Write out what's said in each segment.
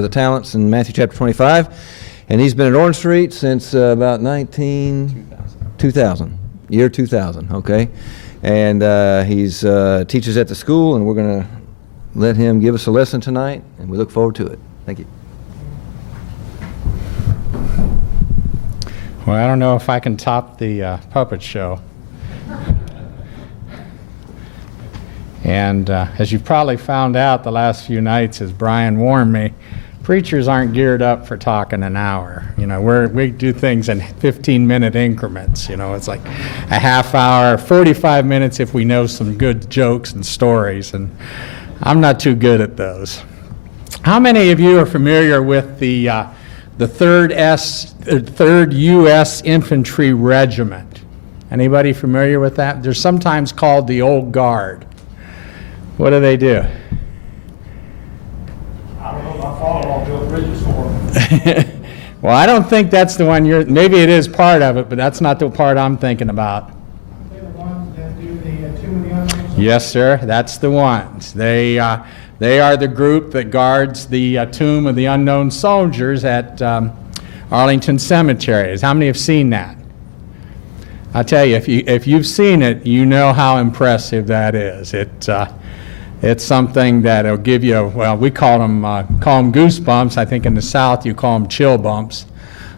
the talents in Matthew chapter 25, and he's been at Orange Street since about 2000, year 2000, okay? And he's teaches at the school, and we're going to let him give us a lesson tonight, and we look forward to it. Thank you. Well, I don't know if I can top the puppet show. And as you've probably found out the last few nights, as Brian warned me, preachers aren't geared up for talking an hour. You know, we do things in 15-minute increments. You know, it's like a half hour, 45 minutes if we know some good jokes and stories, and I'm not too good at those. How many of you are familiar with the 3rd U.S. Infantry Regiment? Anybody familiar with that? They're sometimes called the Old Guard. What do they do? I don't know if I follow all Bill Bridges for. Well, I don't think that's the one you're, maybe it is part of it, but that's not the part I'm thinking about. They're the ones that do the Tomb of the Unknown. Yes, sir, that's the ones. They are the group that guards the Tomb of the Unknown Soldiers at Arlington Cemetery. How many have seen that? I'll tell you, if you've seen it, you know how impressive that is. It's something that'll give you, well, we call them goosebumps. I think in the South you call them chill bumps.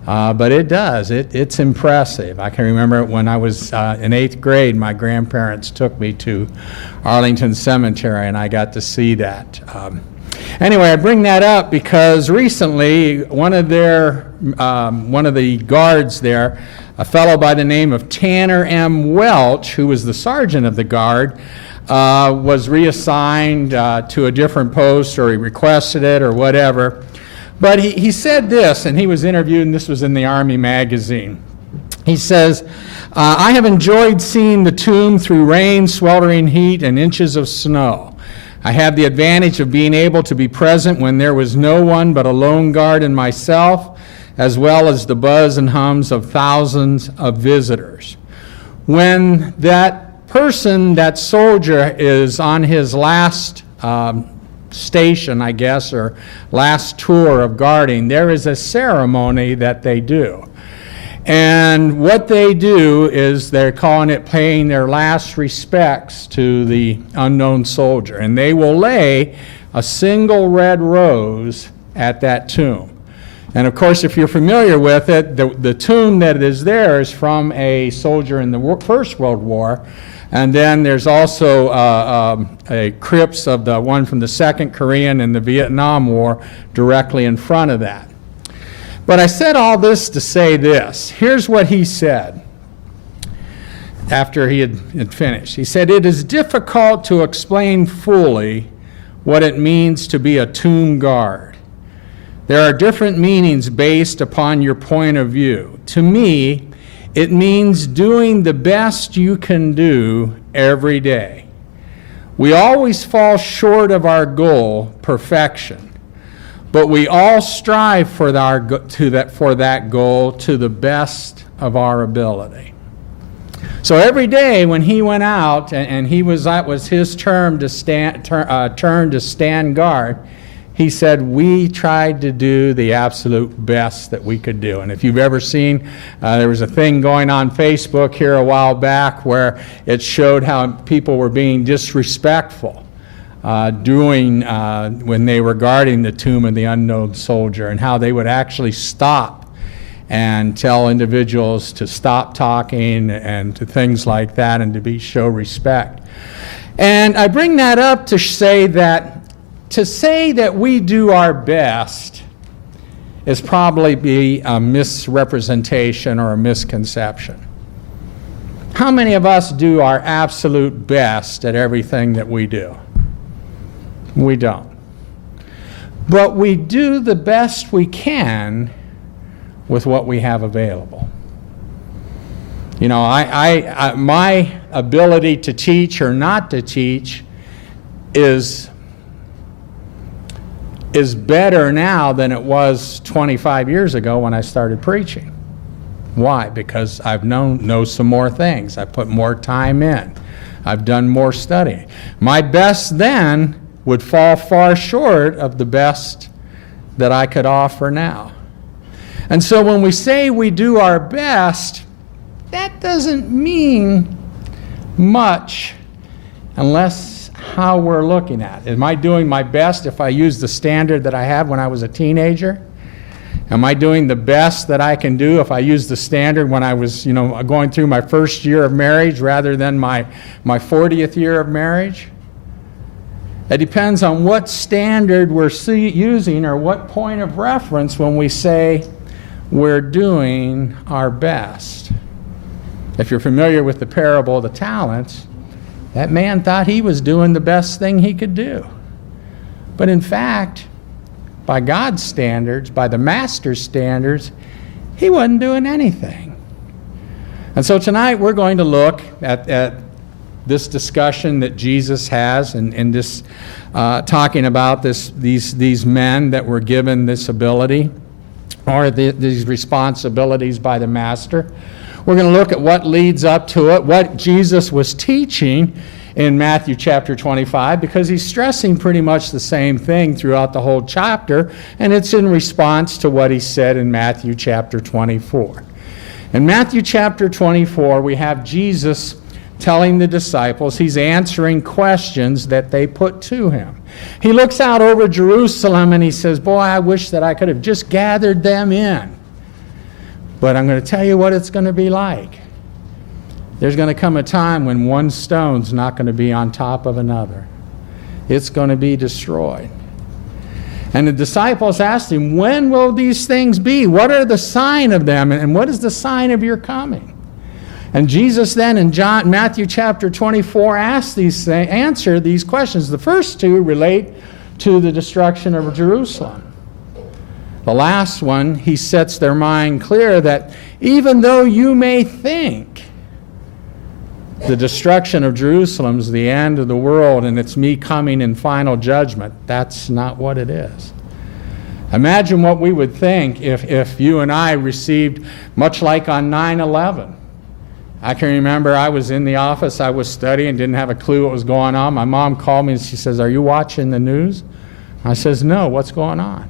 But it does. It's impressive. I can remember when I was in 8th grade, my grandparents took me to Arlington Cemetery, and I got to see that. Anyway, I bring that up because recently one of the guards there, a fellow by the name of Tanner M. Welch, who was the sergeant of the guard, was reassigned to a different post, or he requested it or whatever. But he said this, and he was interviewed, and this was in the Army magazine. He says, I have enjoyed seeing the tomb through rain, sweltering heat, and inches of snow. I have the advantage of being able to be present when there was no one but a lone guard and myself, as well as the buzz and hums of thousands of visitors. When that person, that soldier, is on his last station, I guess, or last tour of guarding, there is a ceremony that they do. And what they do is they're calling it paying their last respects to the unknown soldier. And they will lay a single red rose at that tomb. And of course, if you're familiar with it, the tomb that is there is from a soldier in the First World War. And then there's also a crypts of the one from the Second Korean and the Vietnam War directly in front of that. But I said all this to say this. Here's what he said after he had finished. He said, "It is difficult to explain fully what it means to be a tomb guard. There are different meanings based upon your point of view. To me, it means doing the best you can do every day. We always fall short of our goal, perfection, but we all strive for that goal to the best of our ability." So every day when he went out, and that was his turn to stand guard, he said, we tried to do the absolute best that we could do. And if you've ever seen, there was a thing going on Facebook here a while back where it showed how people were being disrespectful when they were guarding the Tomb of the Unknown Soldier, and how they would actually stop and tell individuals to stop talking and to things like that, and to show respect. And I bring that up to say that we do our best is probably be a misrepresentation or a misconception. How many of us do our absolute best at everything that we do? We don't. But we do the best we can with what we have available. You know, my ability to teach or not to teach is better now than it was 25 years ago when I started preaching. Why? Because I've know some more things. I put more time in. I've done more studying. My best then would fall far short of the best that I could offer now. And so when we say we do our best, that doesn't mean much unless how we're looking at it. Am I doing my best if I use the standard that I had when I was a teenager? Am I doing the best that I can do if I use the standard when I was, going through my first year of marriage rather than my 40th year of marriage? It depends on what standard we're using or what point of reference when we say we're doing our best. If you're familiar with the parable of the talents, that man thought he was doing the best thing he could do. But in fact, by God's standards, by the master's standards, he wasn't doing anything. And so tonight we're going to look at this discussion that Jesus has in this talking about these men that were given this ability or these responsibilities by the master. We're going to look at what leads up to it, what Jesus was teaching in Matthew chapter 25, because he's stressing pretty much the same thing throughout the whole chapter, and it's in response to what he said in Matthew chapter 24. In Matthew chapter 24, we have Jesus telling the disciples, he's answering questions that they put to him. He looks out over Jerusalem and he says, boy, I wish that I could have just gathered them in. But I'm going to tell you what it's going to be like. There's going to come a time when one stone's not going to be on top of another. It's going to be destroyed. And the disciples asked him, when will these things be? What are the sign of them? And what is the sign of your coming? And Jesus then in Matthew chapter 24 answered these questions. The first two relate to the destruction of Jerusalem. The last one, he sets their mind clear that even though you may think the destruction of Jerusalem is the end of the world and it's me coming in final judgment, that's not what it is. Imagine what we would think if you and I received, much like on 9/11. I can remember I was in the office, I was studying, didn't have a clue what was going on. My mom called me and she says, are you watching the news? I says, no, what's going on?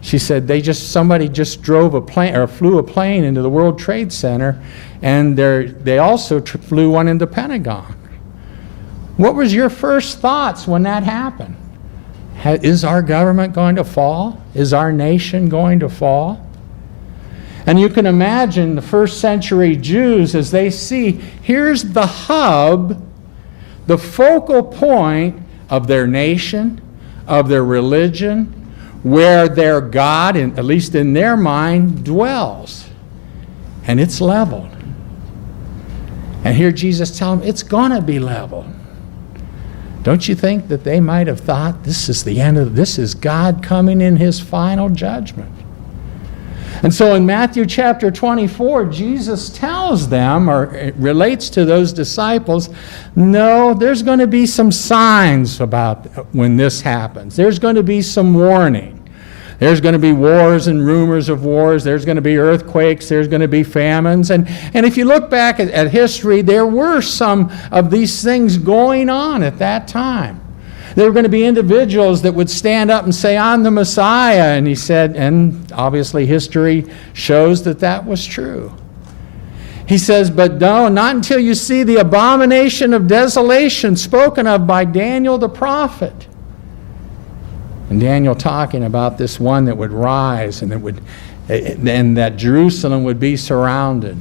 She said, somebody just drove a plane or flew a plane into the World Trade Center, and they also flew one into Pentagon. What was your first thoughts when that happened? Is our government going to fall? Is our nation going to fall? And you can imagine the first century Jews as they see, here's the hub, the focal point of their nation, of their religion, where their God, at least in their mind, dwells. And it's leveled. And here Jesus tells them it's going to be leveled. Don't you think that they might have thought this is God coming in his final judgment? And so in Matthew chapter 24, Jesus tells them, or it relates to those disciples, no, there's going to be some signs about when this happens. There's going to be some warning. There's going to be wars and rumors of wars. There's going to be earthquakes. There's going to be famines. And if you look back at history, there were some of these things going on at that time. There were going to be individuals that would stand up and say, I'm the Messiah. And he said, and obviously history shows that was true. He says, but no, not until you see the abomination of desolation spoken of by Daniel the prophet. And Daniel talking about this one that would rise and that Jerusalem would be surrounded.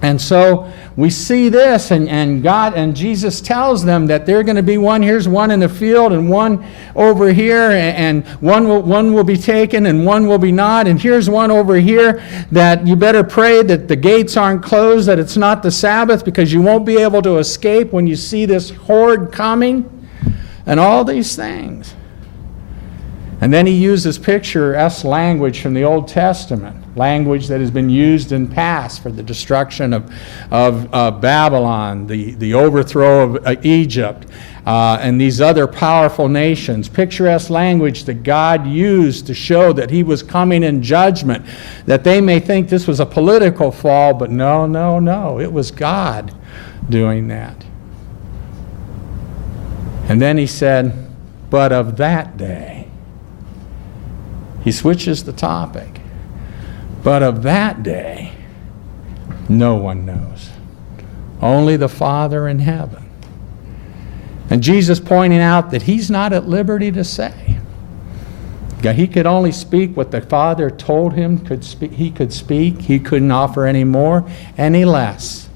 And so we see this, and Jesus tells them that they're going to be here's one in the field and one over here, and one will be taken and one will be not, and here's one over here that you better pray that the gates aren't closed, that it's not the Sabbath, because you won't be able to escape when you see this horde coming, and all these things. And then he uses picturesque language from the Old Testament, language that has been used in past for the destruction of Babylon, the overthrow of Egypt, and these other powerful nations. Picturesque language that God used to show that he was coming in judgment, that they may think this was a political fall, but no, it was God doing that. And then he said, but of that day, He switches the topic. But of that day, no one knows. Only the Father in heaven. And Jesus pointing out that he's not at liberty to say. He could only speak what the Father told him he could speak. He couldn't offer any more, any less.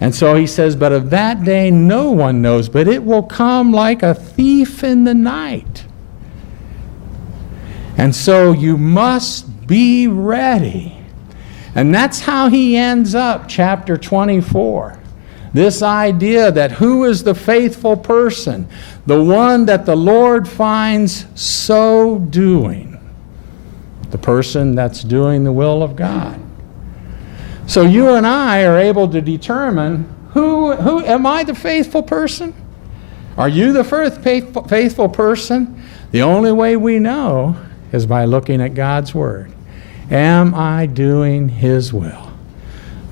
And so he says, but of that day no one knows, but it will come like a thief in the night. And so you must be ready. And that's how he ends up chapter 24. This idea that who is the faithful person? The one that the Lord finds so doing. The person that's doing the will of God. So you and I are able to determine who am I the faithful person? Are you the first faithful person? The only way we know is by looking at God's Word. Am I doing His will?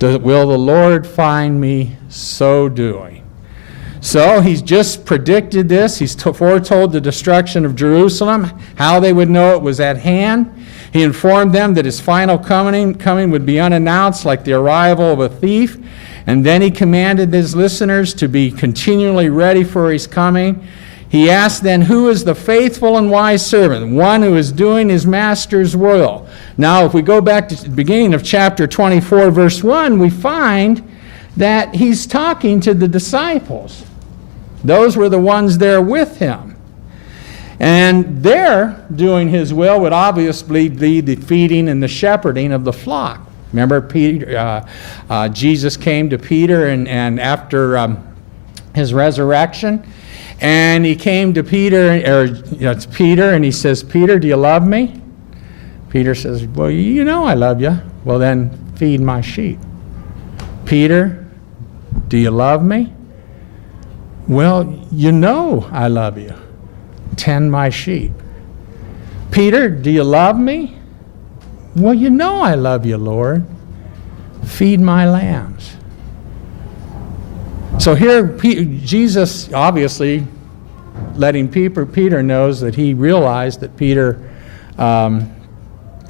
Will the Lord find me so doing? So he's just predicted this. He's foretold the destruction of Jerusalem, how they would know it was at hand. He informed them that his final coming would be unannounced like the arrival of a thief. And then he commanded his listeners to be continually ready for his coming. He asked then, who is the faithful and wise servant? One who is doing his master's will. Now, if we go back to the beginning of chapter 24, verse 1, we find that he's talking to the disciples. Those were the ones there with him. And their doing his will would obviously be the feeding and the shepherding of the flock. Remember, Jesus came to Peter and after his resurrection, and he came to Peter, it's Peter, and he says, Peter, do you love me? Peter says, well, you know I love you. Well, then feed my sheep. Peter, do you love me? Well, you know I love you. Tend my sheep. Peter, do you love me? Well, you know I love you, Lord. Feed my lambs. So here, Jesus obviously letting Peter knows that he realized that Peter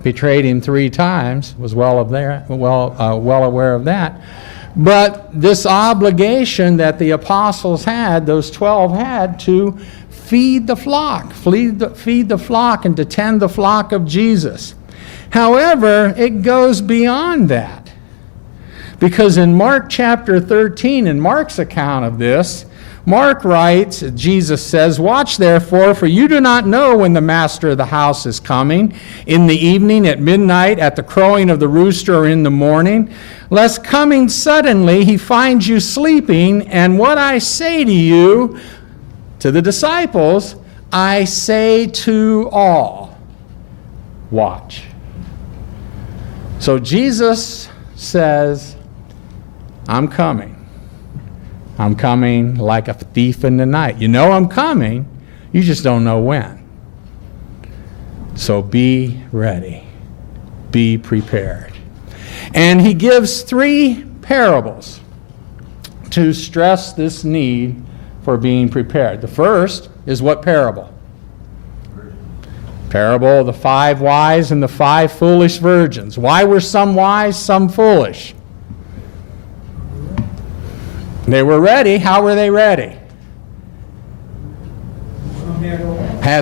betrayed him 3 times, was well aware of that. But this obligation that the apostles had, those 12 had, to feed the flock, feed the flock and to tend the flock of Jesus. However, it goes beyond that. Because in Mark chapter 13, in Mark's account of this, Mark writes, Jesus says, watch therefore, for you do not know when the master of the house is coming, in the evening, at midnight, at the crowing of the rooster, or in the morning, lest coming suddenly he finds you sleeping. And what I say to you, to the disciples, I say to all, watch. So Jesus says, I'm coming. I'm coming like a thief in the night. You know I'm coming, you just don't know when. So be ready. Be prepared. And he gives 3 parables to stress this need for being prepared. The first is what parable? Parable of the 5 wise and the 5 foolish virgins. Why were some wise, some foolish? They were ready. How were they ready?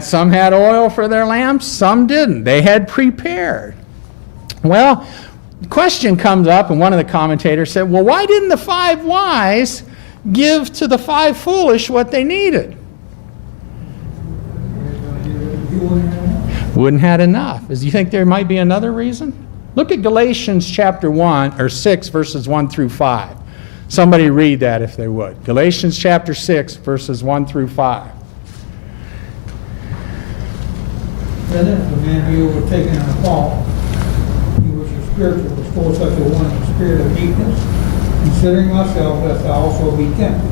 Some had oil for their lamps, some didn't. They had prepared. Well, the question comes up, and one of the commentators said, well, why didn't the 5 wise give to the 5 foolish what they needed? Wouldn't have enough. Do you think there might be another reason? Look at Galatians chapter 6, verses 1 through 5. Somebody read that if they would. Galatians chapter 6, verses 1 through 5. Then if a man be overtaken in a fault, he which is spiritual, restore such a one in the spirit of meekness, considering myself, lest I also be tempted,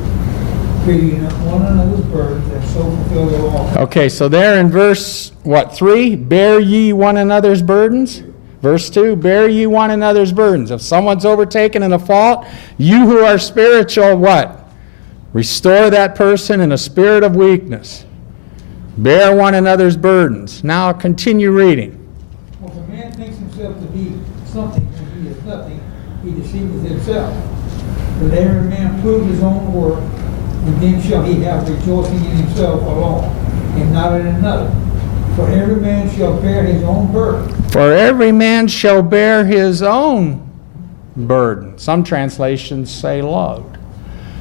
bearing up one another's burdens, and so fulfill the law. Okay, so there in verse, 3? Bear ye one another's burdens. Verse 2, bear ye one another's burdens. If someone's overtaken in a fault, you who are spiritual, what? Restore that person in a spirit of weakness. Bear one another's burdens. Now continue reading. himself to be something when he is nothing, he deceiveth himself. But every man prove his own work, and then shall he have rejoicing in himself alone, and not in another. For every man shall bear his own burden. For every man shall bear his own burden. Some translations say load.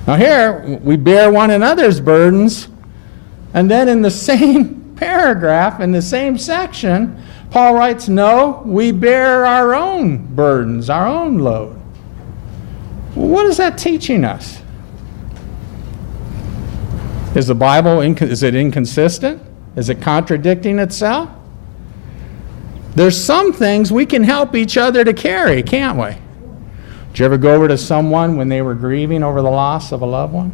Now here, we bear one another's burdens, and then in the same paragraph, in the same section, Paul writes, no, we bear our own burdens, our own load. Well, what is that teaching us? Is the Bible, is it inconsistent? Is it contradicting itself? There's some things we can help each other to carry, can't we? Did you ever go over to someone when they were grieving over the loss of a loved one?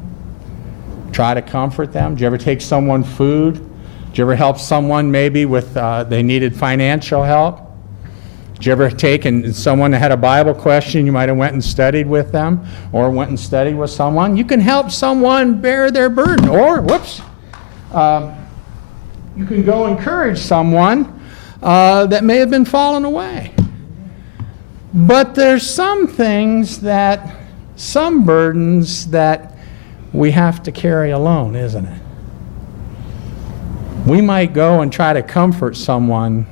Try to comfort them? Did you ever take someone food? Did you ever help someone maybe with, they needed financial help? Did you ever take and someone had a Bible question, you might have went and studied with them, or went and studied with someone? You can help someone bear their burden, or, you can go encourage someone that may have been fallen away. But there's some things that, some burdens that we have to carry alone, isn't it? We might go and try to comfort someone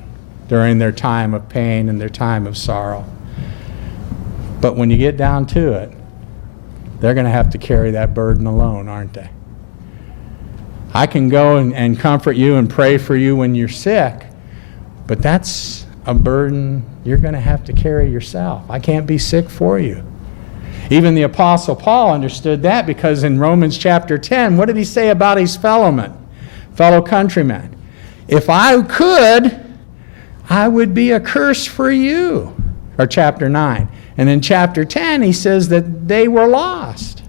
during their time of pain and their time of sorrow. But when you get down to it, they're going to have to carry that burden alone, aren't they? I can go and comfort you and pray for you when you're sick, but that's a burden you're going to have to carry yourself. I can't be sick for you. Even the Apostle Paul understood that, because in Romans chapter 10, what did he say about his fellow countrymen? If I could, I would be a curse for you. Or chapter 9. And in chapter 10, he says that they were lost.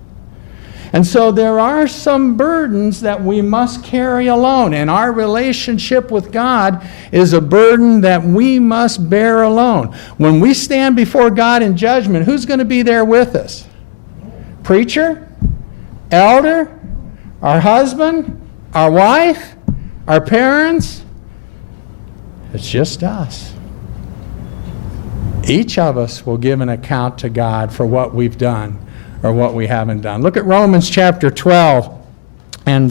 And so there are some burdens that we must carry alone. And our relationship with God is a burden that we must bear alone. When we stand before God in judgment, who's going to be there with us? Preacher? Elder? Our husband? Our wife? Our parents? It's just us. Each of us will give an account to God for what we've done or what we haven't done. Look at Romans chapter 12 and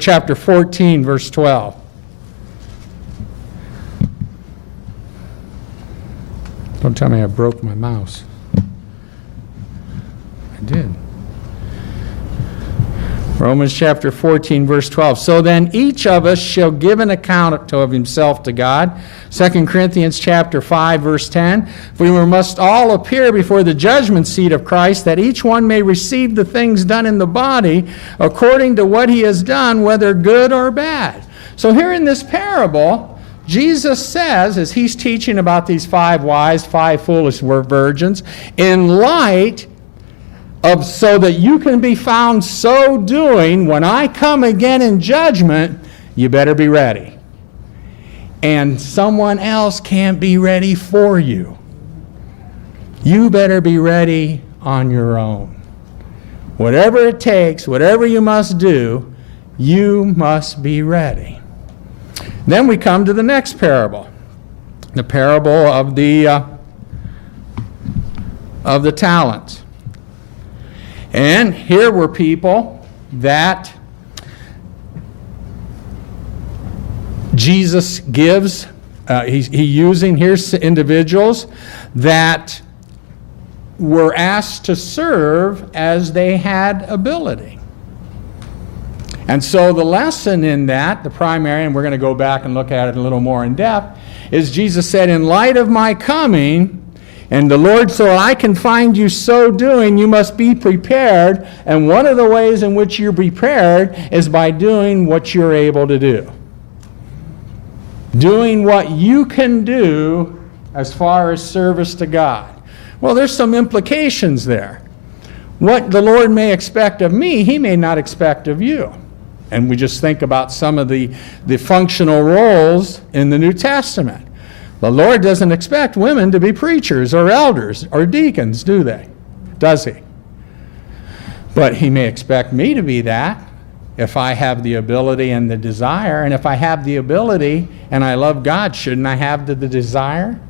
chapter 14, verse 12. Don't tell me I broke my mouse. I did. Romans chapter 14, verse 12. So then each of us shall give an account of himself to God. 2 Corinthians chapter 5, verse 10. For we must all appear before the judgment seat of Christ, that each one may receive the things done in the body according to what he has done, whether good or bad. So here in this parable, Jesus says, as he's teaching about these 5 wise, 5 foolish virgins, in light of so that you can be found so doing, when I come again in judgment, you better be ready. And someone else can't be ready for you. You better be ready on your own. Whatever it takes, whatever you must do, you must be ready. Then we come to the next parable. The parable of the talents. And here were people that Jesus gives, he's using, here's individuals that were asked to serve as they had ability. And so the lesson in that, the primary, and we're going to go back and look at it a little more in depth, is Jesus said, in light of my coming, and the Lord, so I can find you so doing, you must be prepared. And one of the ways in which you're prepared is by doing what you're able to do. Doing what you can do as far as service to God. Well, there's some implications there. What the Lord may expect of me, he may not expect of you. And we just think about some of the functional roles in the New Testament. The Lord doesn't expect women to be preachers or elders or deacons, does he? But he may expect me to be that. if I have the ability and the desire. And if I have the ability and I love God, shouldn't I have the desire?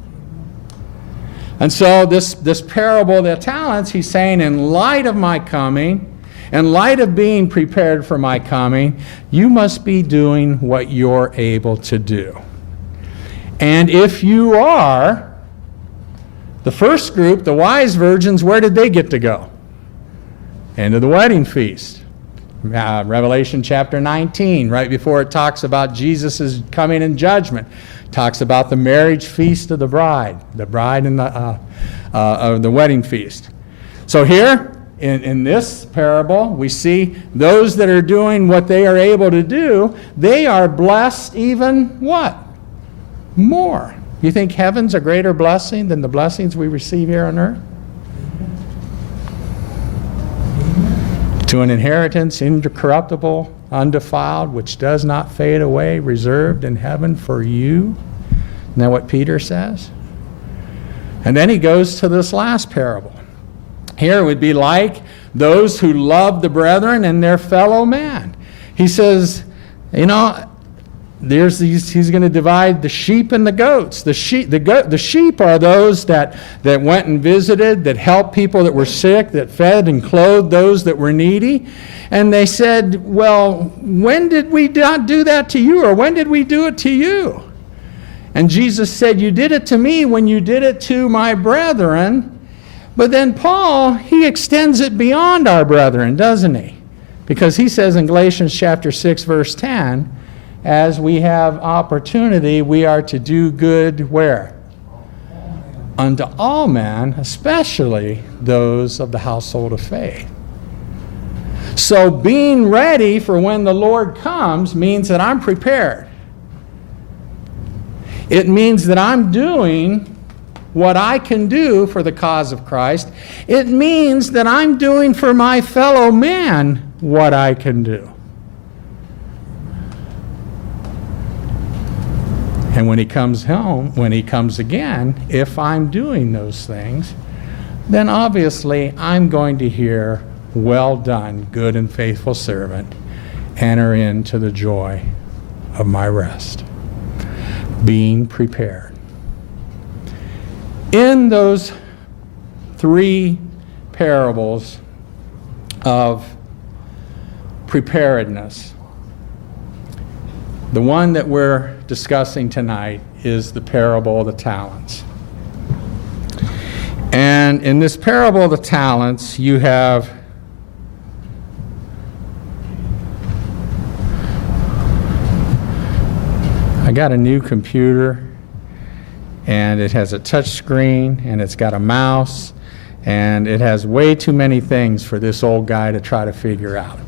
And so this parable of the talents, he's saying, in light of my coming, in light of being prepared for my coming, you must be doing what you're able to do. And if you are, the first group, the wise virgins, where did they get to go? Into the wedding feast. Revelation chapter 19, right before it talks about Jesus' coming in judgment, talks about the marriage feast of the bride and the wedding feast. So here, in this parable, we see those that are doing what they are able to do, they are blessed even what? More. You think heaven's a greater blessing than the blessings we receive here on earth? To an inheritance incorruptible, undefiled, which does not fade away, reserved in heaven for you. Isn't that what Peter says? And then he goes to this last parable. Here it would be like those who love the brethren and their fellow man. He says, you know, he's going to divide the sheep and the goats. The sheep are those that went and visited, that helped people that were sick, that fed and clothed those that were needy. And they said, well, when did we not do that to you? Or when did we do it to you? And Jesus said, you did it to me when you did it to my brethren. But then Paul, he extends it beyond our brethren, doesn't he? Because he says in Galatians chapter 6, verse 10, as we have opportunity, we are to do good where? Unto all men, especially those of the household of faith. So being ready for when the Lord comes means that I'm prepared. It means that I'm doing what I can do for the cause of Christ. It means that I'm doing for my fellow man what I can do. And when he comes home, when he comes again, if I'm doing those things, then obviously I'm going to hear, well done, good and faithful servant, enter into the joy of my rest. Being prepared. In those three parables of preparedness, the one that we're discussing tonight is the parable of the talents. And in this parable of the talents, you have I got a new computer, and it has a touch screen, and it's got a mouse, and it has way too many things for this old guy to try to figure out.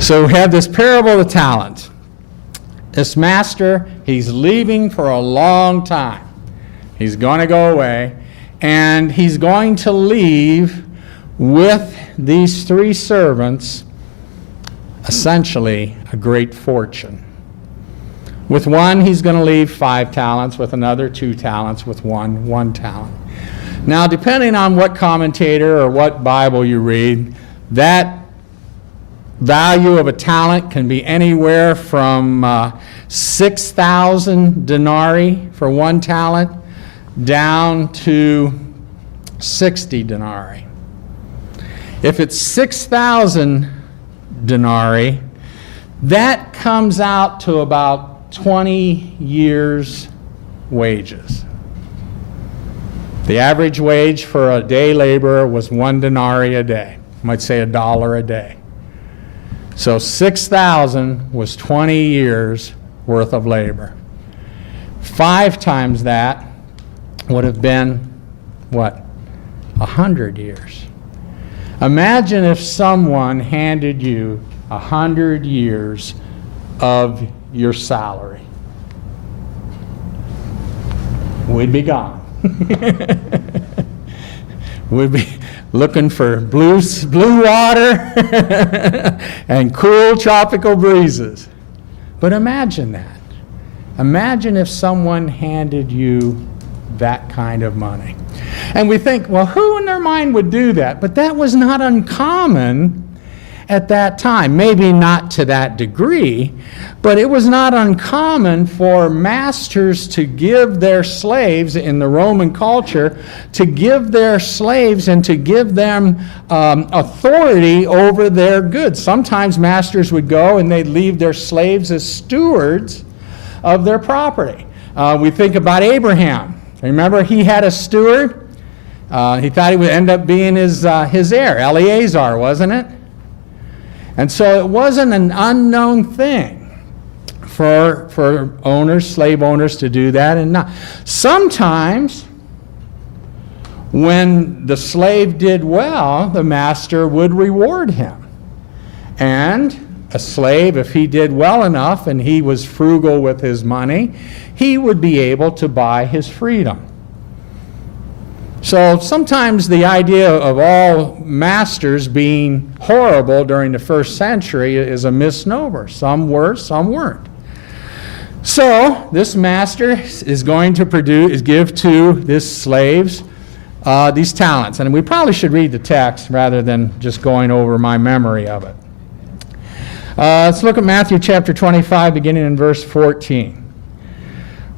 So we have this parable of the talents. This master, he's leaving for a long time. He's going to go away, and he's going to leave with these three servants essentially a great fortune. With one, he's going to leave 5 talents, with another 2 talents, with one talent. Now, depending on what commentator or what Bible you read, that value of a talent can be anywhere from 6,000 denarii for 1 talent down to 60 denarii. If it's 6,000 denarii, that comes out to about 20 years' wages. The average wage for a day laborer was 1 denarii a day. You might say $1 a day. So 6,000 was 20 years worth of labor. 5 times that would have been, what? 100 years. Imagine if someone handed you 100 years of your salary. We'd be gone. We'd be looking for blue water and cool tropical breezes. But imagine that. Imagine if someone handed you that kind of money. And we think, well, who in their mind would do that? But that was not uncommon at that time. Maybe not to that degree, but it was not uncommon for masters to give their slaves in the Roman culture, to give their slaves and to give them authority over their goods. Sometimes masters would go and they'd leave their slaves as stewards of their property. We think about Abraham. Remember, he had a steward. He thought he would end up being his heir, Eleazar, wasn't it? And so it wasn't an unknown thing for owners, slave owners, to do that. And not. Sometimes, when the slave did well, the master would reward him. And a slave, if he did well enough and he was frugal with his money, he would be able to buy his freedom. So sometimes the idea of all masters being horrible during the first century is a misnomer. Some were, some weren't. So this master is going to give to this slaves these talents. And we probably should read the text rather than just going over my memory of it. Let's look at Matthew chapter 25, beginning in verse 14.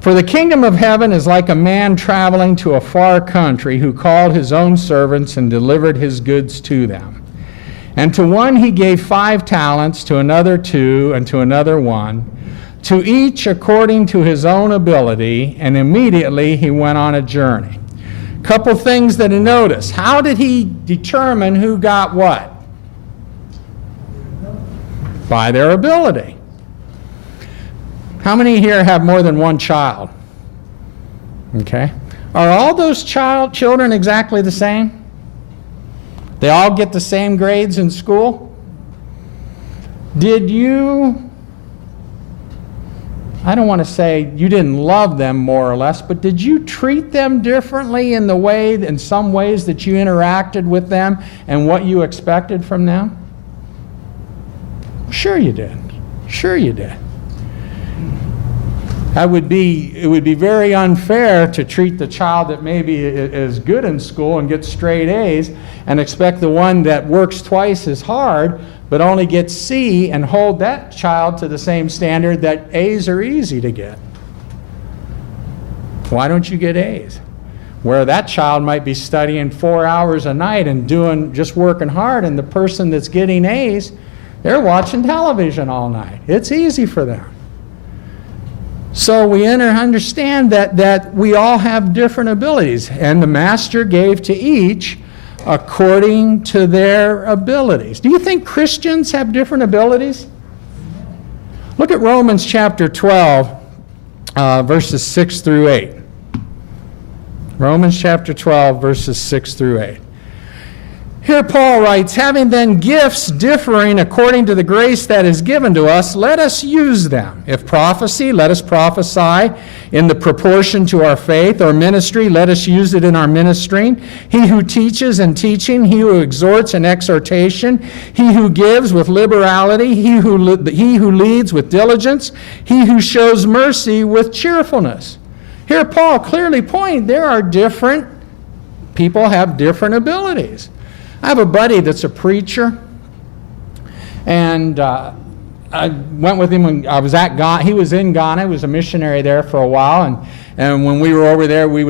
For the kingdom of heaven is like a man traveling to a far country, who called his own servants and delivered his goods to them. And to one he gave 5 talents, to another 2, and to another 1, to each according to his own ability, and immediately he went on a journey. Couple things that you notice. How did he determine who got what? By their ability. How many here have more than one child? Okay. Are all those children exactly the same? They all get the same grades in school? Did you, I don't want to say you didn't love them more or less, but did you treat them differently in the way, in some ways, that you interacted with them and what you expected from them? Sure you did. Sure you did. It would be very unfair to treat the child that maybe is good in school and gets straight A's and expect the one that works twice as hard but only gets C and hold that child to the same standard that A's are easy to get. Why don't you get A's? Where that child might be studying 4 hours a night and just working hard, and the person that's getting A's, they're watching television all night. It's easy for them. So we understand that we all have different abilities, and the master gave to each according to their abilities. Do you think Christians have different abilities? Look at Romans chapter 12, verses 6 through 8. Romans chapter 12, verses 6 through 8. Here Paul writes, having then gifts differing according to the grace that is given to us, let us use them. If prophecy, let us prophesy in the proportion to our faith, or ministry, let us use it in our ministering. He who teaches in teaching, he who exhorts in exhortation, he who gives with liberality, he who leads with diligence, he who shows mercy with cheerfulness. Here Paul clearly points, there are different people have different abilities. I have a buddy that's a preacher, and I went with him when I was at Ghana. He was in Ghana. He was a missionary there for a while, and when we were over there, we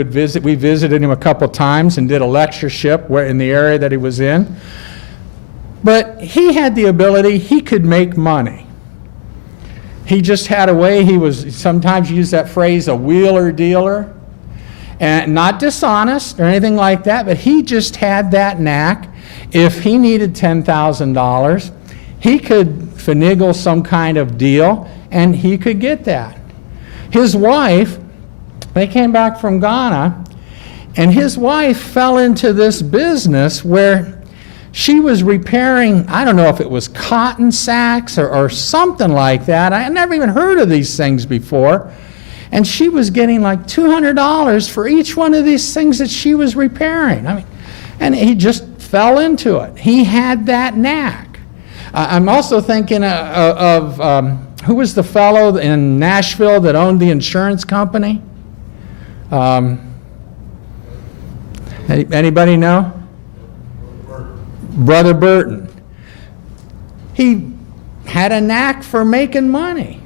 visited him a couple times and did a lectureship in the area that he was in. But he had the ability, he could make money. He just had a way, he was, sometimes used that phrase, a wheeler dealer, and not dishonest or anything like that, but he just had that knack. If he needed $10,000, he could finagle some kind of deal, and he could get that. His wife, they came back from Ghana, and his wife fell into this business where she was repairing, I don't know if it was cotton sacks or something like that. I had never even heard of these things before. And she was getting like $200 for each one of these things that she was repairing. I mean, and he just fell into it. He had that knack. I'm also thinking of who was the fellow in Nashville that owned the insurance company? Anybody know? Brother Burton. He had a knack for making money.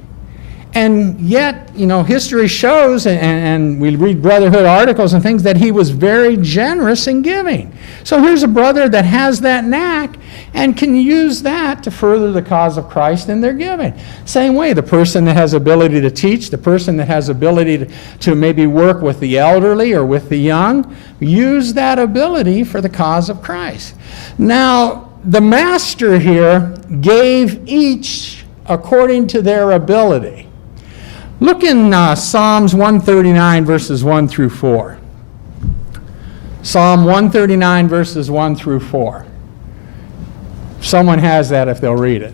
And yet, history shows, and we read Brotherhood articles and things, that he was very generous in giving. So here's a brother that has that knack and can use that to further the cause of Christ in their giving. Same way, the person that has ability to teach, the person that has ability to maybe work with the elderly or with the young, use that ability for the cause of Christ. Now, the master here gave each according to their ability. Look in Psalms 139, verses 1 through 4. Psalm 139, verses 1 through 4. Someone has that if they'll read it.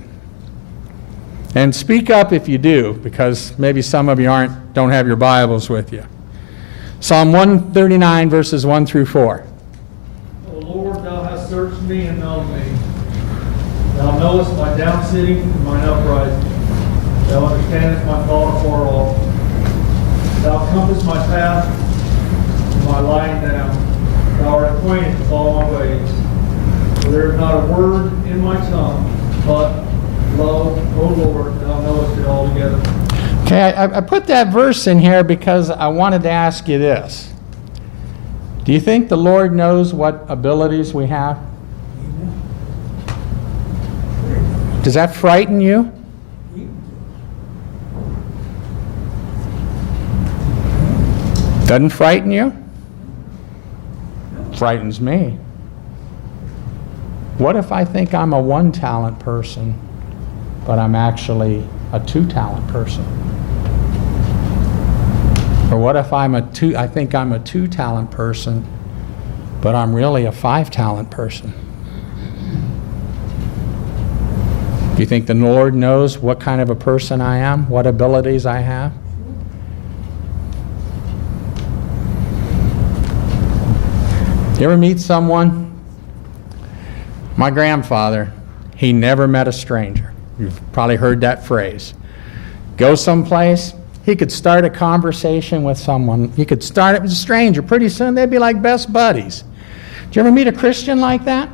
And speak up if you do, because maybe some of you don't have your Bibles with you. Psalm 139, verses 1 through 4. O Lord, thou hast searched me and known me. Thou knowest my down sitting and mine uprising. Thou understandest my thought afar off. Thou compassest my path and my lying down. Thou art acquainted with all my ways. For there is not a word in my tongue, but, lo, O Lord, thou knowest it altogether. Okay, I put that verse in here because I wanted to ask you this. Do you think the Lord knows what abilities we have? Does that frighten you? Doesn't frighten you? Frightens me. What if I think I'm a one-talent person, but I'm actually a two-talent person? Or what if I think I'm a two-talent person, but I'm really a five-talent person? Do you think the Lord knows what kind of a person I am, what abilities I have? You ever meet someone? My grandfather, he never met a stranger. You've probably heard that phrase. Go someplace, he could start a conversation with someone. He could start it with a stranger. Pretty soon they'd be like best buddies. Do you ever meet a Christian like that?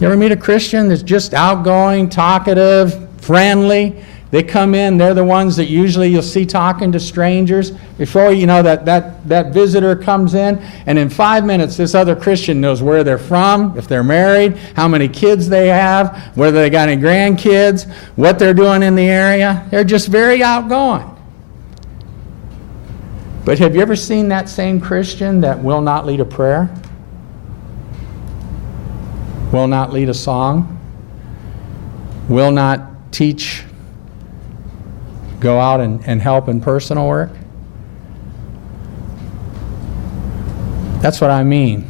You ever meet a Christian that's just outgoing, talkative, friendly? They come in, they're the ones that usually you'll see talking to strangers. Before you know that visitor comes in, and in 5 minutes this other Christian knows where they're from, if they're married, how many kids they have, whether they got any grandkids, what they're doing in the area. They're just very outgoing. But have you ever seen that same Christian that will not lead a prayer? Will not lead a song? Will not teach, go out and help in personal work? That's what I mean.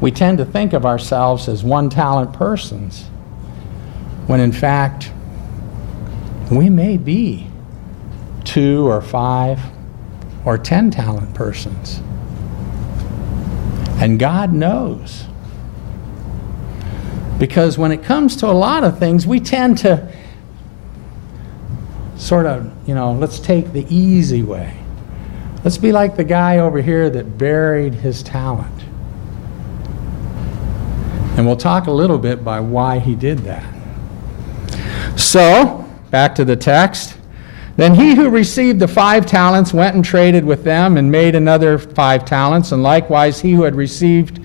We tend to think of ourselves as one-talent persons, when in fact, we may be 2 or 5 or 10-talent persons. And God knows. Because when it comes to a lot of things, we tend to sort of, let's take the easy way. Let's be like the guy over here that buried his talent. And we'll talk a little bit by why he did that. So, back to the text. Then he who received the 5 talents went and traded with them and made another 5 talents, and likewise he who had received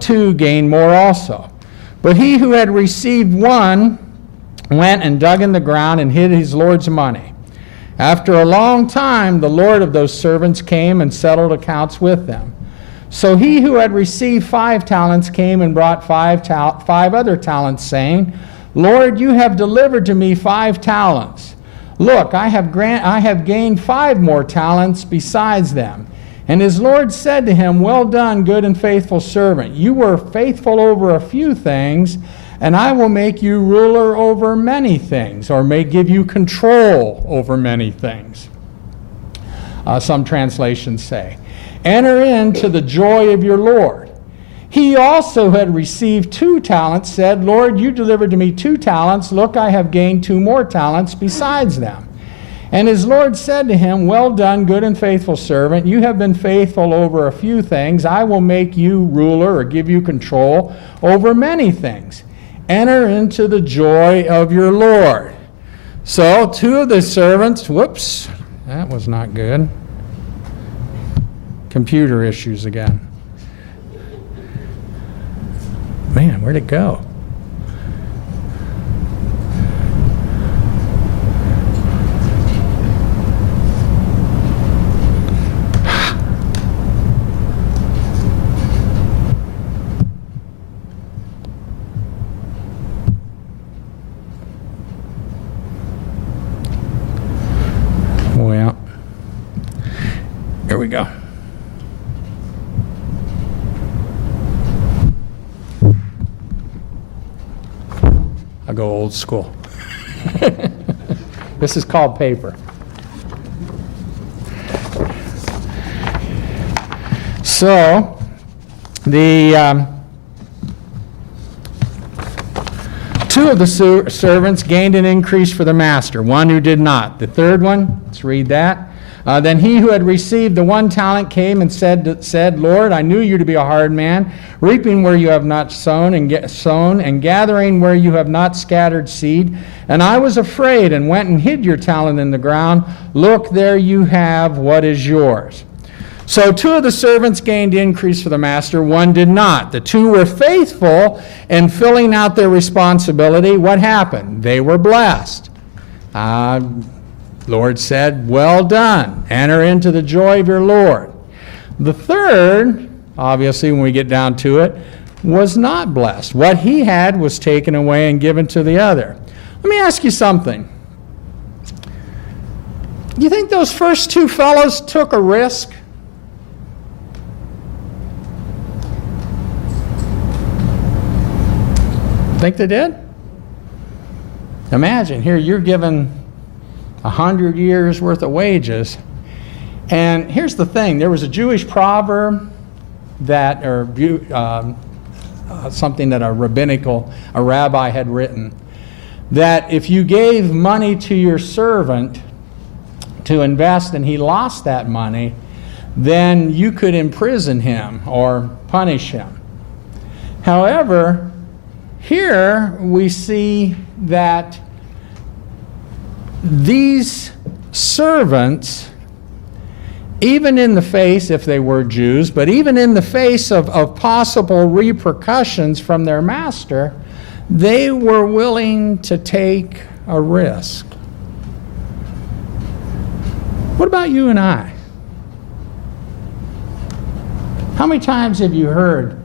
2 gained more also. But he who had received 1 went and dug in the ground and hid his Lord's money. After a long time, the Lord of those servants came and settled accounts with them. So he who had received 5 talents came and brought 5 other talents, saying, Lord, you have delivered to me 5 talents. Look, I have gained 5 more talents besides them. And his Lord said to him, Well done, good and faithful servant. You were faithful over a few things, and I will make you ruler over many things, or may give you control over many things. Some translations say, Enter into the joy of your Lord. He also had received 2 talents, said, Lord, you delivered to me 2 talents. Look, I have gained 2 more talents besides them. And his Lord said to him, Well done, good and faithful servant. You have been faithful over a few things. I will make you ruler or give you control over many things. Enter into the joy of your Lord. So 2 of the servants, whoops, that was not good. Computer issues again. Man, where'd it go? Well, here we go. I'll go old school. This is called paper. So, the 2 of the servants gained an increase for the master, 1 who did not. The third one, let's read that. Then he who had received the 1 talent came and said, Lord, I knew you to be a hard man, reaping where you have not sown, and gathering where you have not scattered seed. And I was afraid and went and hid your talent in the ground. Look, there you have what is yours. So 2 of the servants gained increase for the master, 1 did not. The 2 were faithful in filling out their responsibility. What happened? They were blessed. Lord said, well done. Enter into the joy of your Lord. The third, obviously when we get down to it, was not blessed. What he had was taken away and given to the other. Let me ask you something. Do you think those first 2 fellows took a risk? Think they did? Imagine, here you're given 100 years worth of wages. And here's the thing, there was a Jewish proverb that, or something that a rabbi had written, that if you gave money to your servant to invest and he lost that money, then you could imprison him or punish him. However, here we see that these servants, even in the face, if they were Jews, but even in the face of possible repercussions from their master, they were willing to take a risk. What about you and I? How many times have you heard,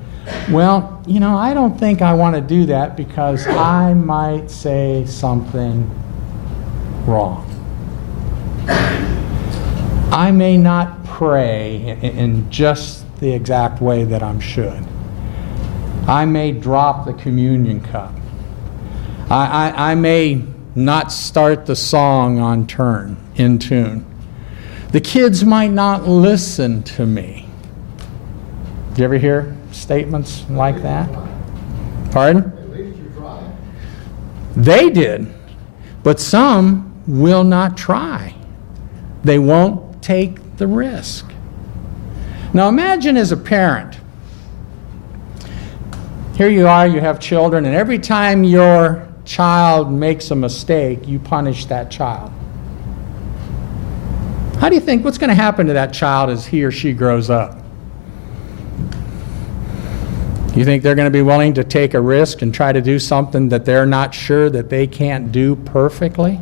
well, you know, I don't think I want to do that because I might say something wrong. I may not pray in just the exact way that I should. I may drop the communion cup. I may not start the song in tune. The kids might not listen to me. Do you ever hear statements like that? Pardon? At least you tried. They did, but some will not try. They won't take the risk. Now imagine as a parent, here you are, you have children, and every time your child makes a mistake, you punish that child. How do you think, what's going to happen to that child as he or she grows up? You think they're going to be willing to take a risk and try to do something that they're not sure that they can't do perfectly?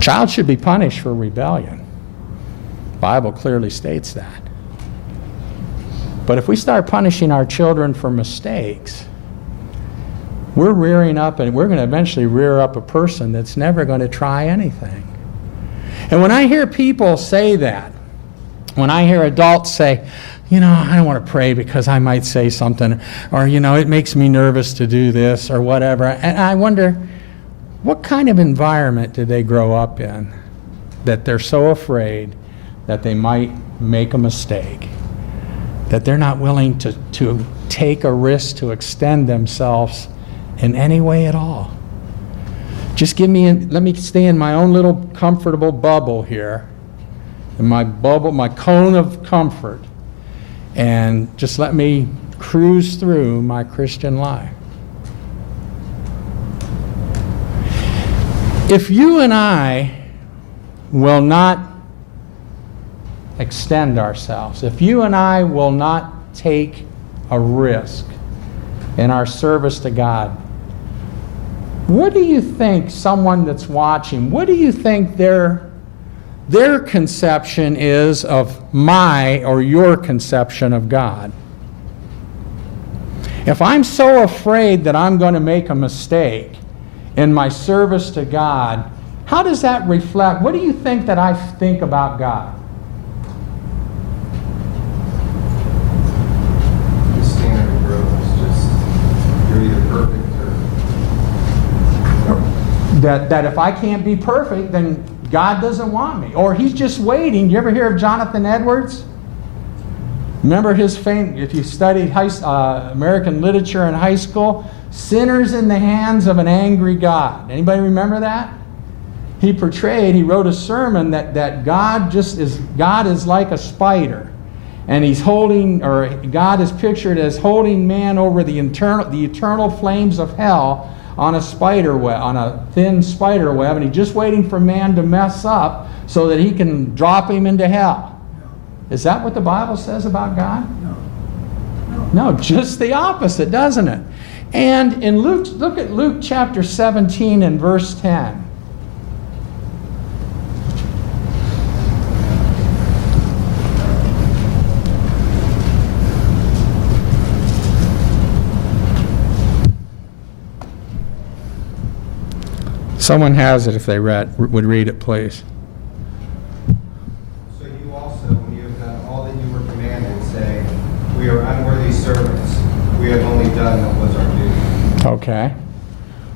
Child should be punished for rebellion. The Bible clearly states that. But if we start punishing our children for mistakes, we're rearing up, and we're going to eventually rear up a person that's never going to try anything. And when I hear people say that, when I hear adults say, you know, I don't want to pray because I might say something, or, you know, it makes me nervous to do this, or whatever, and I wonder, what kind of environment did they grow up in that they're so afraid that they might make a mistake, that they're not willing to take a risk to extend themselves in any way at all? Just let me stay in my own little comfortable bubble here, in my bubble, my cone of comfort, and just let me cruise through my Christian life. If you and I will not extend ourselves, if you and I will not take a risk in our service to God, what do you think someone that's watching, what do you think their conception is of my or your conception of God? If I'm so afraid that I'm going to make a mistake in my service to God, how does that reflect? What do you think that I think about God? The standard of growth is just, you're either perfect or... That if I can't be perfect, then God doesn't want me. Or he's just waiting. You ever hear of Jonathan Edwards? Remember his fame, if you studied American literature in high school, Sinners in the Hands of an Angry God. Anybody remember that? He wrote a sermon that God is like a spider. And he's holding, or God is pictured as holding man over the eternal flames of hell on a spider web, on a thin spider web, and he's just waiting for man to mess up so that he can drop him into hell. Is that what the Bible says about God? No, just the opposite, doesn't it? And in Luke, look at Luke chapter 17 and verse 10. Someone has it if they would read it, please. So you also, when you have done all that you were commanded, say, we are unworthy servants. We have only done what was our duty. Okay.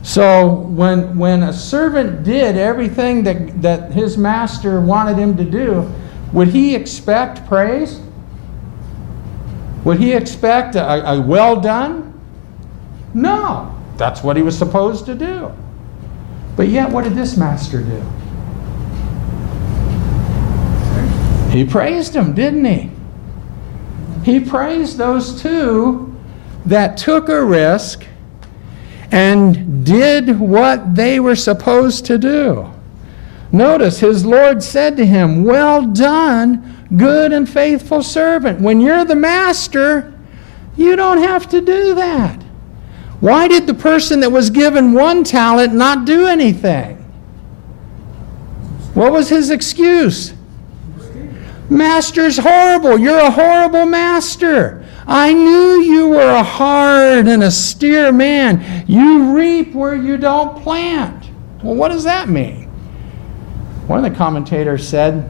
So when a servant did everything that his master wanted him to do, would he expect praise? Would he expect a well done? No. That's what he was supposed to do. But yet, what did this master do? He praised him, didn't he? He praised those two that took a risk and did what they were supposed to do. Notice, his Lord said to him, "Well done, good and faithful servant." When you're the master, you don't have to do that. Why did the person that was given 1 talent not do anything? What was his excuse? Master's horrible. You're a horrible master. I knew you were a hard and austere man. You reap where you don't plant. Well, what does that mean? One of the commentators said,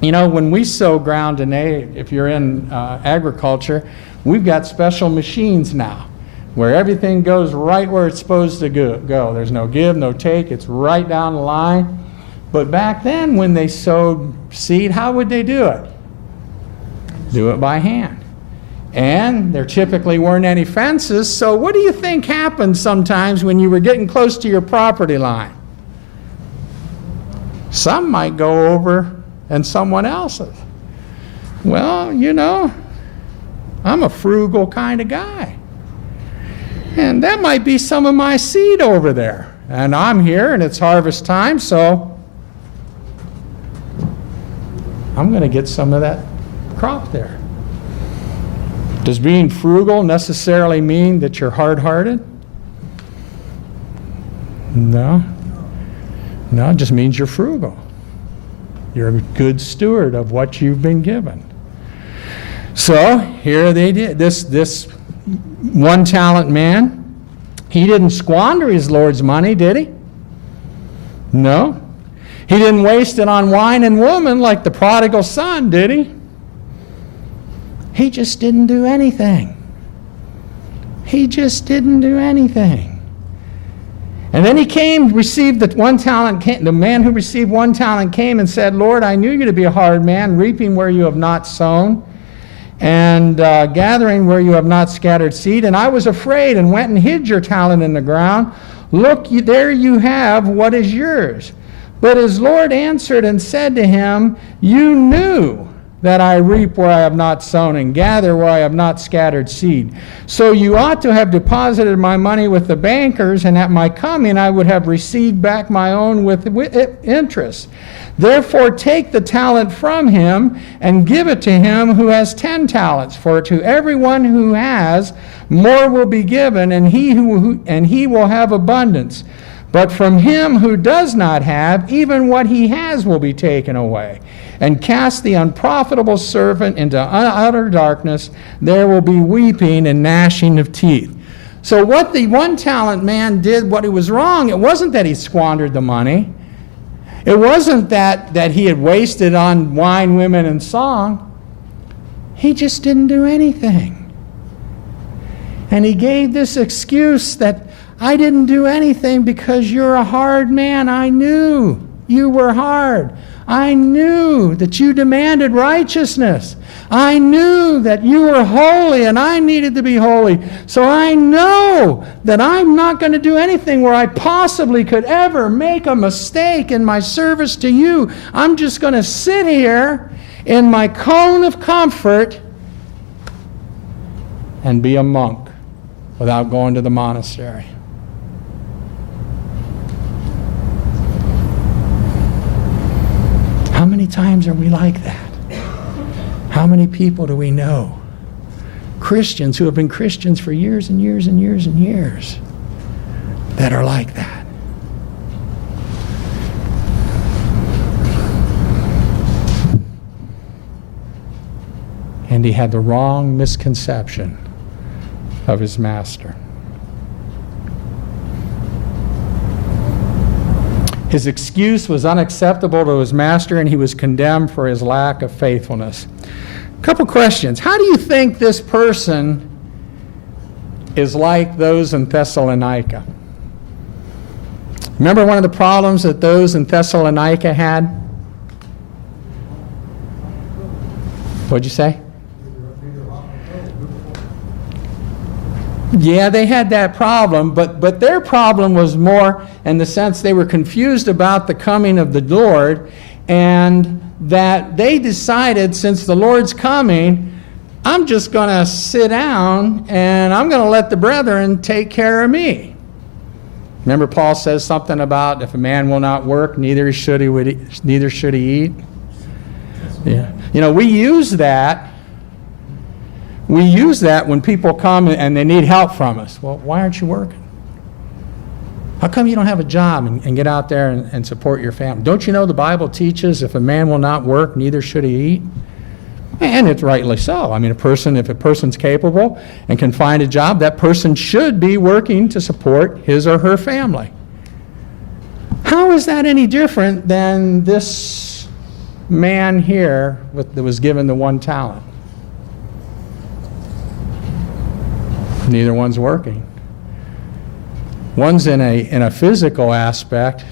when we sow ground today, if you're in agriculture, we've got special machines now, where everything goes right where it's supposed to go. There's no give, no take. It's right down the line. But back then, when they sowed seed, how would they do it? Do it by hand. And there typically weren't any fences, so what do you think happened sometimes when you were getting close to your property line? Some might go over and someone else's. Well, I'm a frugal kind of guy. And that might be some of my seed over there. And I'm here and it's harvest time, so I'm going to get some of that crop there. Does being frugal necessarily mean that you're hard-hearted? No. No, it just means you're frugal. You're a good steward of what you've been given. So here they did. This 1 talent man, he didn't squander his Lord's money, did he? No. He didn't waste it on wine and woman like the prodigal son, did he? He just didn't do anything. He just didn't do anything. And then he received the 1 talent. The man who received 1 talent came and said, "Lord, I knew you to be a hard man, reaping where you have not sown, and gathering where you have not scattered seed. And I was afraid and went and hid your talent in the ground. Look, there you have what is yours. But his Lord answered and said to him, You knew that I reap where I have not sown and gather where I have not scattered seed. So you ought to have deposited my money with the bankers, and at my coming I would have received back my own with interest. Therefore take the talent from him and give it to him who has 10 talents. For to everyone who has, more will be given, and he will have abundance. But from him who does not have, even what he has will be taken away. And cast the unprofitable servant into utter darkness. There will be weeping and gnashing of teeth. So what the one-talent man did, what he was wrong, it wasn't that he squandered the money. It wasn't that he had wasted on wine, women, and song. He just didn't do anything. And he gave this excuse that, I didn't do anything because you're a hard man. I knew you were hard. I knew that you demanded righteousness. I knew that you were holy and I needed to be holy. So I know that I'm not going to do anything where I possibly could ever make a mistake in my service to you. I'm just going to sit here in my cone of comfort and be a monk without going to the monastery. How many times are we like that? How many people do we know? Christians who have been Christians for years and years and years and years that are like that. And he had the wrong misconception of his master. His excuse was unacceptable to his master, and he was condemned for his lack of faithfulness. A couple questions. How do you think this person is like those in Thessalonica? Remember one of the problems that those in Thessalonica had? What'd you say? Yeah, they had that problem, but their problem was more in the sense they were confused about the coming of the Lord, and that they decided, since the Lord's coming, I'm just going to sit down and I'm going to let the brethren take care of me. Remember, Paul says something about if a man will not work, neither should he eat. Yeah, we use that. We use that when people come and they need help from us. Well, why aren't you working? How come you don't have a job and get out there and support your family? Don't you know the Bible teaches if a man will not work, neither should he eat? And it's rightly so. I mean, if a person's capable and can find a job, that person should be working to support his or her family. How is that any different than this man here that was given the one talent? Neither one's working. One's in a physical aspect,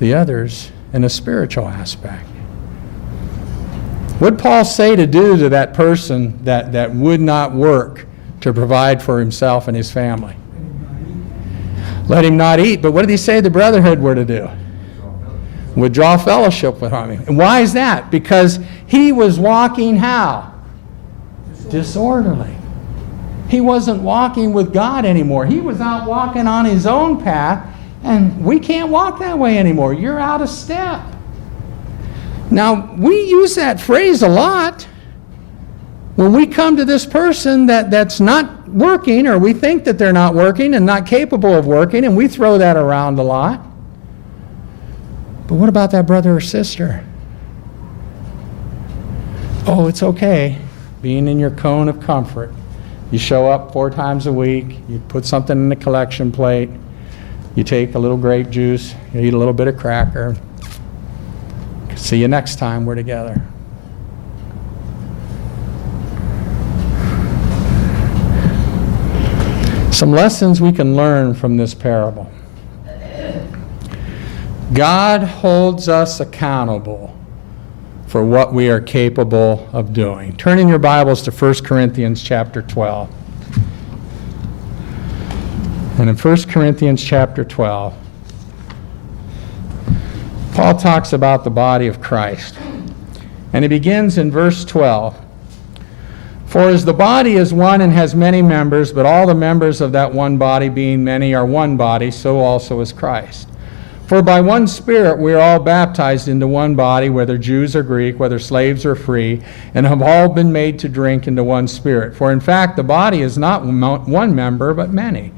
the other's in a spiritual aspect. What did Paul say to do to that person that would not work to provide for himself and his family? Let him not eat. But what did he say the brotherhood were to do? Withdraw fellowship with him. And why is that? Because he was walking how? Disorderly. He wasn't walking with God anymore. He was out walking on his own path, and we can't walk that way anymore. You're out of step. Now, we use that phrase a lot when we come to this person that's not working, or we think that they're not working and not capable of working, and we throw that around a lot. But what about that brother or sister? Oh, it's okay being in your cone of comfort. You show up 4 times a week, you put something in the collection plate, you take a little grape juice, you eat a little bit of cracker. See you next time we're together. Some lessons we can learn from this parable. God holds us accountable for what we are capable of doing. Turn in your Bibles to 1 Corinthians chapter 12. And in 1 Corinthians chapter 12, Paul talks about the body of Christ. And he begins in verse 12. For as the body is one and has many members, but all the members of that one body, being many, are one body, so also is Christ. For by one Spirit we are all baptized into one body, whether Jews or Greek, whether slaves or free, and have all been made to drink into one Spirit. For in fact, the body is not one member, but many.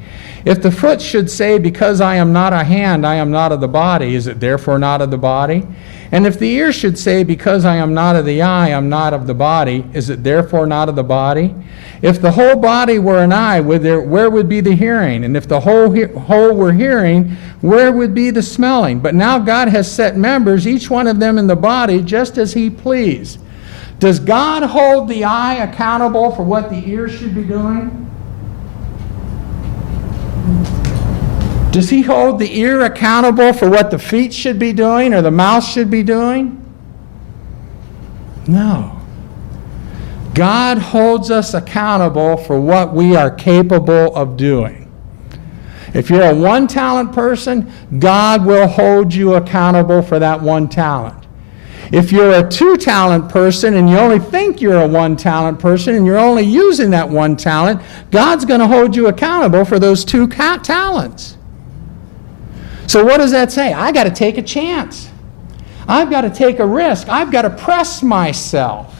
If the foot should say, because I am not a hand, I am not of the body, is it therefore not of the body? And if the ear should say, because I am not of the eye, I am not of the body, is it therefore not of the body? If the whole body were an eye, where would be the hearing? And if the whole were hearing, where would be the smelling? But now God has set members, each one of them in the body, just as he pleased. Does God hold the eye accountable for what the ear should be doing? Does he hold the ear accountable for what the feet should be doing or the mouth should be doing? No. God holds us accountable for what we are capable of doing. If you're a one-talent person, God will hold you accountable for that one talent. If you're a two-talent person and you only think you're a one-talent person and you're only using that one talent, God's going to hold you accountable for those two talents. So what does that say? I got to take a chance. I've got to take a risk. I've got to press myself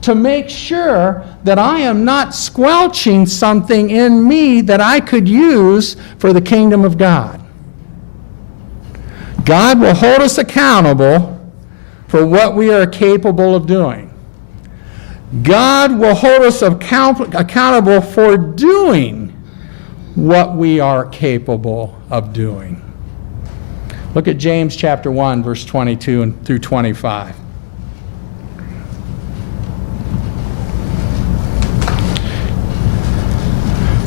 to make sure that I am not squelching something in me that I could use for the kingdom of God. God will hold us accountable for what we are capable of doing. God will hold us accountable for doing what we are capable of doing. Look at James chapter 1, verse 22 through 25.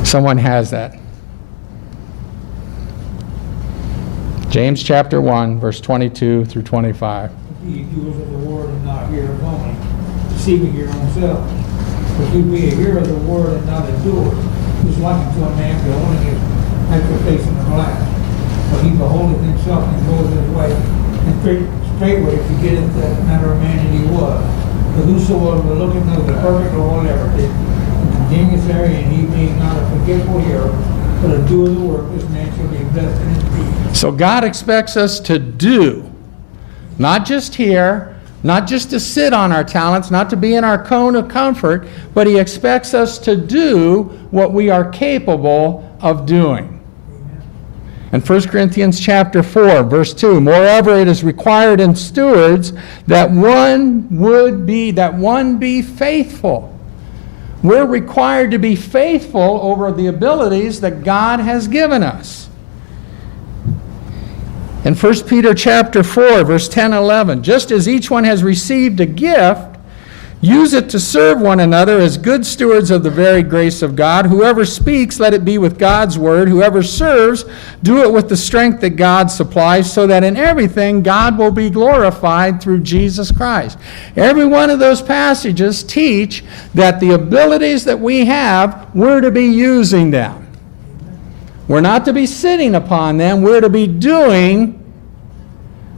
Someone has that. James chapter 1, verse 22 through 25. Be doers of the word and not hearers only, deceiving your own selves. For if you be a hearer of the word and not a doer, is like unto a man beholding his natural face in the glass. But he beholdeth himself and goes his way, and straightway forgetteth that manner of man that he was. But whosoever looketh unto the perfect law of liberty, and continueth therein, he being not a forgetful hearer, but a doer of the work, this man shall be blessed in his deed. So God expects us to do, not just hear, not just to sit on our talents, not to be in our cone of comfort, but he expects us to do what we are capable of doing. In 1 Corinthians chapter 4, verse 2, moreover, it is required in stewards that one be faithful. We're required to be faithful over the abilities that God has given us. In 1 Peter chapter 4, verse 10 and 11, just as each one has received a gift, use it to serve one another as good stewards of the very grace of God. Whoever speaks, let it be with God's word. Whoever serves, do it with the strength that God supplies, so that in everything God will be glorified through Jesus Christ. Every one of those passages teach that the abilities that we have, we're to be using them. We're not to be sitting upon them. We're to be doing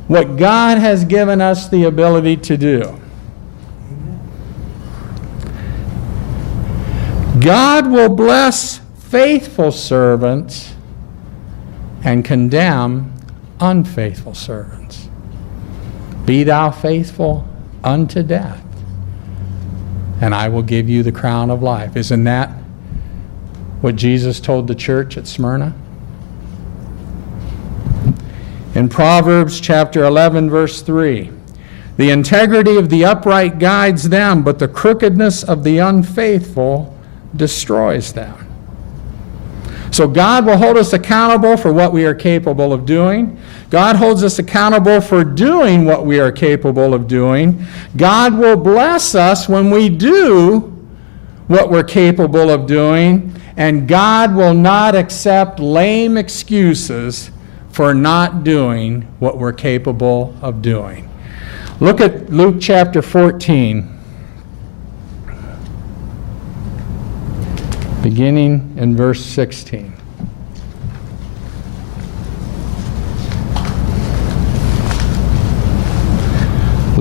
what God has given us the ability to do. God will bless faithful servants and condemn unfaithful servants. Be thou faithful unto death, and I will give you the crown of life. Isn't that what Jesus told the church at Smyrna? In Proverbs chapter 11, verse 3, the integrity of the upright guides them, but the crookedness of the unfaithful destroys them. So God will hold us accountable for what we are capable of doing. God holds us accountable for doing what we are capable of doing. God will bless us when we do what we're capable of doing, and God will not accept lame excuses for not doing what we're capable of doing. Look at Luke chapter 14. Beginning in verse 16.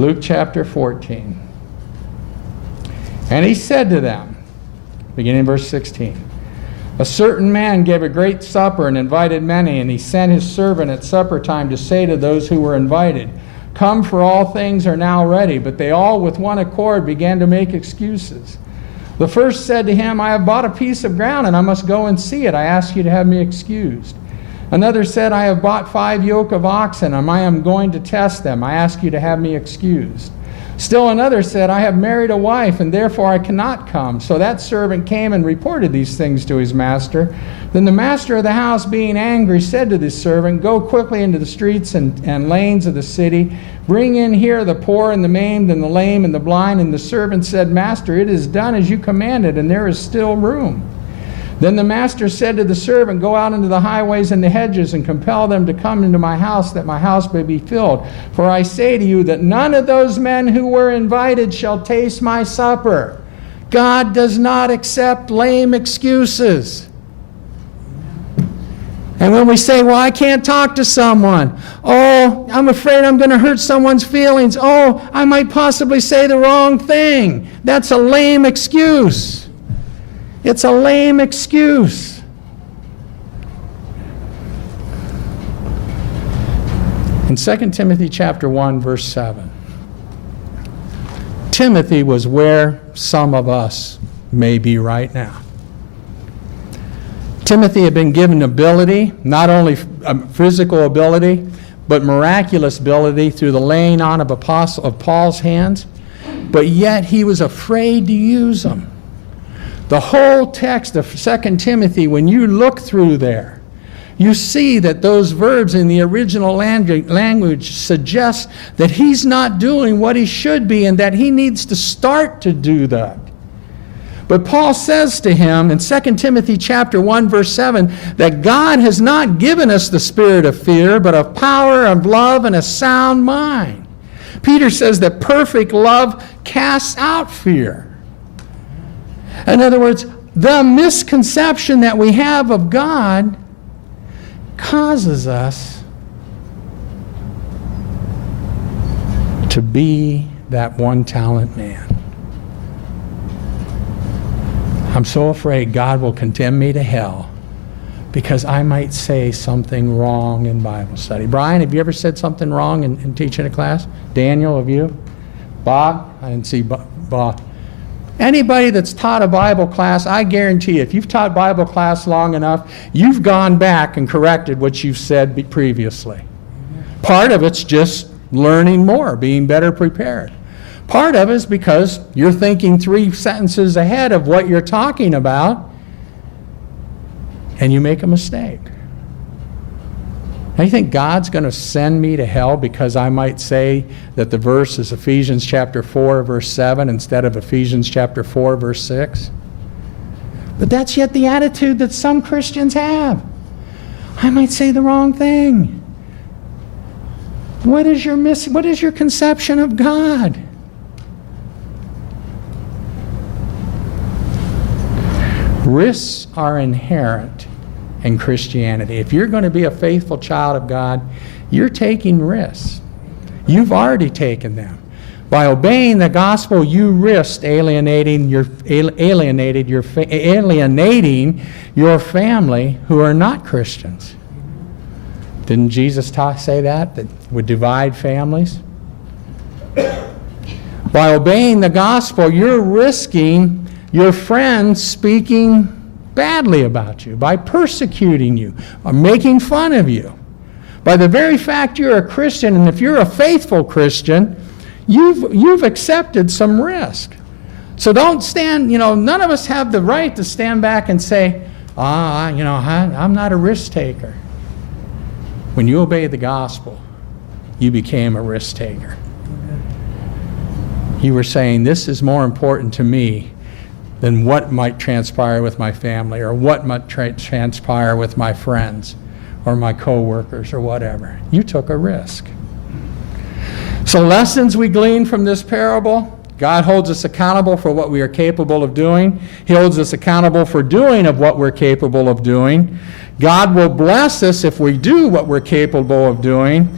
Luke chapter 14. And he said to them, beginning in verse 16, a certain man gave a great supper and invited many, and he sent his servant at supper time to say to those who were invited, come, for all things are now ready. But they all with one accord began to make excuses. The first said to him, I have bought a piece of ground, and I must go and see it. I ask you to have me excused. Another said, I have bought 5 yoke of oxen, and I am going to test them. I ask you to have me excused. Still another said, I have married a wife, and therefore I cannot come. So that servant came and reported these things to his master. Then the master of the house, being angry, said to this servant, go quickly into the streets and lanes of the city. Bring in here the poor and the maimed and the lame and the blind. And the servant said, Master, it is done as you commanded, and there is still room. Then the master said to the servant, go out into the highways and the hedges and compel them to come into my house, that my house may be filled. For I say to you that none of those men who were invited shall taste my supper. God does not accept lame excuses. And when we say, well, I can't talk to someone. Oh, I'm afraid I'm going to hurt someone's feelings. Oh, I might possibly say the wrong thing. That's a lame excuse. It's a lame excuse. In 2 Timothy chapter 1, verse 7, Timothy was where some of us may be right now. Timothy had been given ability, not only physical ability, but miraculous ability through the laying on of Paul's hands, but yet he was afraid to use them. The whole text of 2 Timothy, when you look through there, you see that those verbs in the original language suggest that he's not doing what he should be and that he needs to start to do that. But Paul says to him in 2 Timothy chapter 1, verse 7, that God has not given us the spirit of fear, but of power, of love, and a sound mind. Peter says that perfect love casts out fear. In other words, the misconception that we have of God causes us to be that one-talent man. I'm so afraid God will condemn me to hell because I might say something wrong in Bible study. Brian, have you ever said something wrong in teaching a class? Daniel, have you? Bob? I didn't see Bob. Anybody that's taught a Bible class, I guarantee you, if you've taught Bible class long enough, you've gone back and corrected what you've said previously. Part of it's just learning more, being better prepared. Part of it is because you're thinking 3 sentences ahead of what you're talking about, and you make a mistake. Now, you think God's going to send me to hell because I might say that the verse is Ephesians chapter 4, verse 7 instead of Ephesians chapter 4, verse 6? But that's yet the attitude that some Christians have. I might say the wrong thing. What is your conception of God? Risks are inherent in Christianity. If you're going to be a faithful child of God, you're taking risks. You've already taken them. By obeying the gospel, you risked alienating your family who are not Christians. Didn't Jesus say that would divide families? By obeying the gospel, you're risking your friends speaking badly about you, by persecuting you, or making fun of you. By the very fact you're a Christian, and if you're a faithful Christian, you've accepted some risk. So don't stand, none of us have the right to stand back and say, I'm not a risk taker. When you obey the gospel, you became a risk taker. You were saying, this is more important to me than what might transpire with my family or what might transpire with my friends or my co-workers or whatever. You took a risk. So lessons we glean from this parable: God holds us accountable for what we are capable of doing. He holds us accountable for doing of what we're capable of doing. God will bless us if we do what we're capable of doing.